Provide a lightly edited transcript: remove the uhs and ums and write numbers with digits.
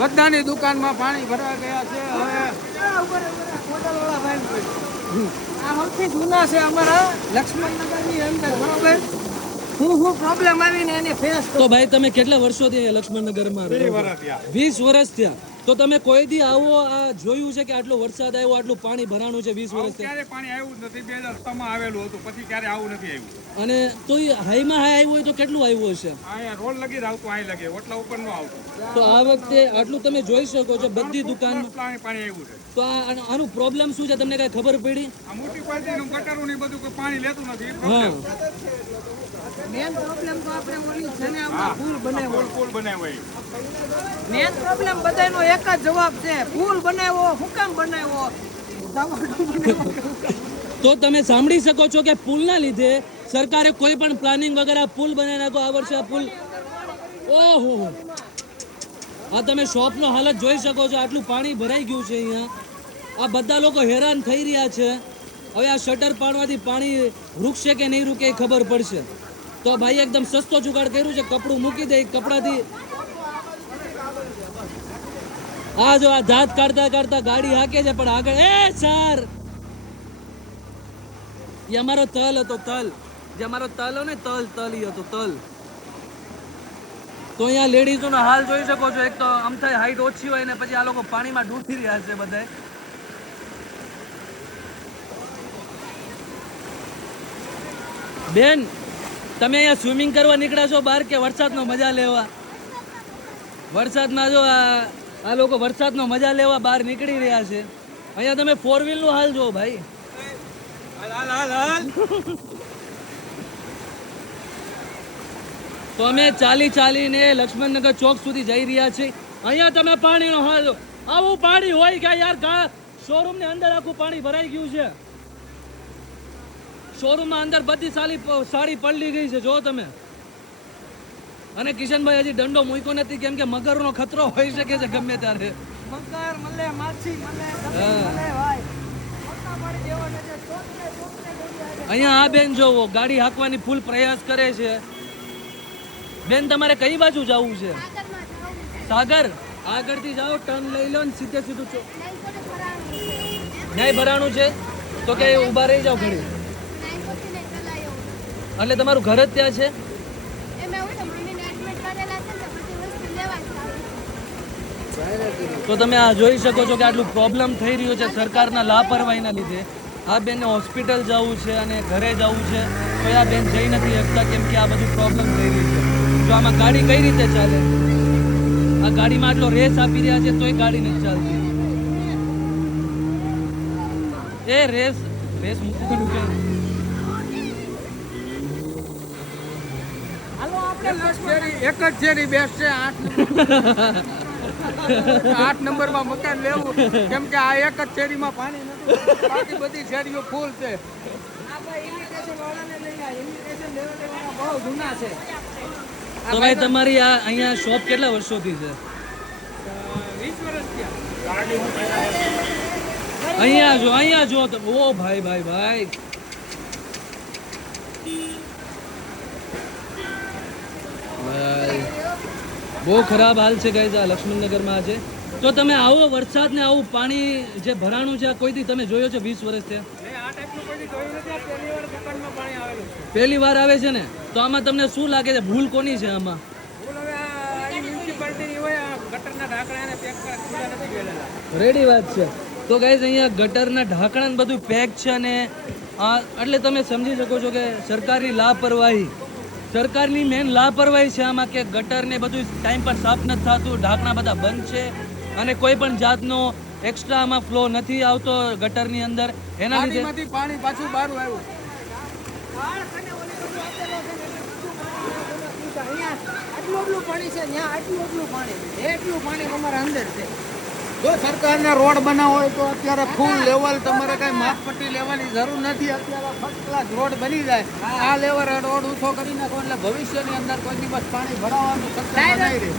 બધાની દુકાનમાં પાણી ભરાઈ ગયા છે હવે આ સૌથી જૂના છે અમારા લક્ષ્મણનગરની અંદર બરોબર હું પ્રોબ્લેમ આવીને એને ફેસ તો ભાઈ તમે કેટલા વર્ષોથી અહીંયા લક્ષ્મણનગરમાં રહો? 20 વર્ષ થયા. તો તમે કોઈ દી આવો આ જોયું છે કે આટલો વરસાદ આવ્યો આટલું પાણી ભરાણું છે 20 વર્ષથી? ક્યારે પાણી આવ્યું જ નથી 2006 માં આવેલું હતું પછી ક્યારે આવું નથી આવ્યું અને તો હાઈમાં હાઈ આવ્યું હોય તો કેટલું આવ્યું હશે? અહીંયા રોડ લગી જ આવતું અહીં લગે ઓટલા ઉપર નો આવતું તો આ વખતે આટલું તમે જોઈ શકો છો બધી દુકાન પાણી આવ્યું છે તો આનું પ્રોબ્લેમ શું છે તમને કઈ ખબર પડી? આ મોટી પાર્ટીનું ગટરો ને બધું કોઈ પાણી લેતું નથી હા મેન પ્રોબ્લેમ તો આપણે ઓલી છે ને આ પુલ બનાવ્યો મેન પ્રોબ્લેમ બધાનો એક જ જવાબ છે પુલ બનાવ્યો હું કામ બનાવ્યો તો તમે સાંભળી શકો છો કે પુલના લીધે સરકારે કોઈ પણ પ્લાનિંગ વગર આ પુલ બનાવી નાખો. આ વર્ષે આ પુલ ઓહો આ તમે શોપનો હાલત જોઈ શકો છો આટલું પાણી ભરાઈ ગયું છે અહીંયા. આ બધા લોકો હેરાન થઈ રહ્યા છે. હવે આ શટર પાડવાથી પાણી રૂકશે કે નહીં રૂકે એ ખબર પડશે. તો ભાઈ એકદમ સસ્તો જુગાડ કર્યું છે કપડું મૂકી દે કપડાથી આ જો આ દાંત કાઢતા કાઢતા ગાડી હાકે છે પણ આગળ એ સર એ અમારો તલ હતો તલ જે અમારો તલ હોય ને તલ ઈ હતો તલ. તો અહીંયા લેડીઝોનો હાલ જોઈ શકો છો. એક તો અમથાઈ હાઈટ ઓછી હોય ને પછી આ લોકો પાણીમાં ડૂબી રહ્યા છે બધા. બેન તમે અહીંયા સ્વિમિંગ કરવા નીકળ્યા છો બહાર કે વરસાદનો મજા લેવા? વરસાદમાં જો આ લોકો વરસાદનો મજા લેવા બહાર નીકળી રહ્યા છે. અહીંયા તમે 4 વ્હીલનું હાલ જો ભાઈ. તો અમે ચાલીને લક્ષ્મણનગર ચોક સુધી જઈ રહ્યા છીએ. અહીંયા તમે પાણીનો હાલ જો. આવું પાણી હોય કે યાર શોરૂમની અંદર આખું પાણી ભરાઈ ગયું છે. શોરૂમમાં અંદર બધી સાડી પલળી ગઈ છે જો તમે. અને કિશનભાઈ હજી દંડો મૂક્યો નથી કેમ કે મગરનો ખતરો હોઈ શકે છે ગમે ત્યારે. મગર મળે માછી મળે અહીંયા આ બેન જોવો ગાડી હાંકવાની ફૂલ પ્રયાસ કરે છે. બેન તમારે કઈ બાજુ જવું છે? સાગર આગળથી જાઓ ટર્ન લઈ લો ને સીધે સીધું ન્યાય ભરાણું છે તો કે ઊભા રહી જાઓ ઘડી. એટલે તમારું ઘર જ ત્યાં છે? તો તમે આ જોઈ શકો છો કે આટલું પ્રોબ્લેમ થઈ રહ્યો છે સરકારના લાપરવાહીના લીધે. આ બેનને હોસ્પિટલ જવું છે અને ઘરે જવું છે તો આ બેન જઈ નથી શકતા કેમ કે આ બધું પ્રોબ્લેમ થઈ રહ્યું છે. તો આમાં ગાડી કઈ રીતે ચાલે? આ ગાડીમાં આટલો રેસ આપી રહ્યા છે તોય ગાડી નથી ચાલતી. એ રેસ મૂકવાનું કે એક જ શેરી બેસ્ટ છે 8 નંબરમાં મકાન લેવું કેમ કે આ એક જ શેરીમાં પાણી નથી બાકી બધી શેરીઓ ફૂલ છે. તો ભાઈ તમારી આ અહીંયા શોપ કેટલા વર્ષોથી છે? 20 વર્ષ થયા. અહીંયા જો ઓ ભાઈ ભાઈ ભાઈ બહુ ખરાબ હાલ છે ગાઈઝ આ લક્ષ્મણનગરમાં આજે. તો તમે આવો વરસાદ ને આવું પાણી જે ભરાણું છે કોઈથી તમે જોયો છે 20 વર્ષથી? પહેલી વાર આવે છે ને. તો આમાં તમને શું લાગે છે ભૂલ કોની છે આમાં? રેડી વાત છે. તો ગાઈઝ અહીંયા ગટરના ઢાંકણા બધું પેક છે અને એટલે તમે સમજી શકો છો કે સરકારની મેન લાપરવાહી છે આમાં કે ગટર ને બધું ટાઈમ પર સાફ નથી થતું, ઢાંકણા બધા બંધ છે અને કોઈ પણ જાતનો એક્સ્ટ્રા આમાં ફ્લો નથી આવતો ગટરની અંદર. એના લીધે પાણી પાછું બહાર આવ્યું. આટલું પાણી છે ત્યાં એટલું પાણી અમારા અંદર છે. જો સરકારને રોડ બનાવવો હોય તો અત્યારે ફૂલ લેવલ તમારે કઈ માપપટ્ટી લેવાની જરૂર નથી. અત્યારે ફર્સ્ટ ક્લાસ રોડ બની જાય. આ લેવલ રોડ ઊંચો કરી નાખો એટલે ભવિષ્યની અંદર કોઈ દિવસ પાણી ભરાવાનું શક્યતા નહીં રહે.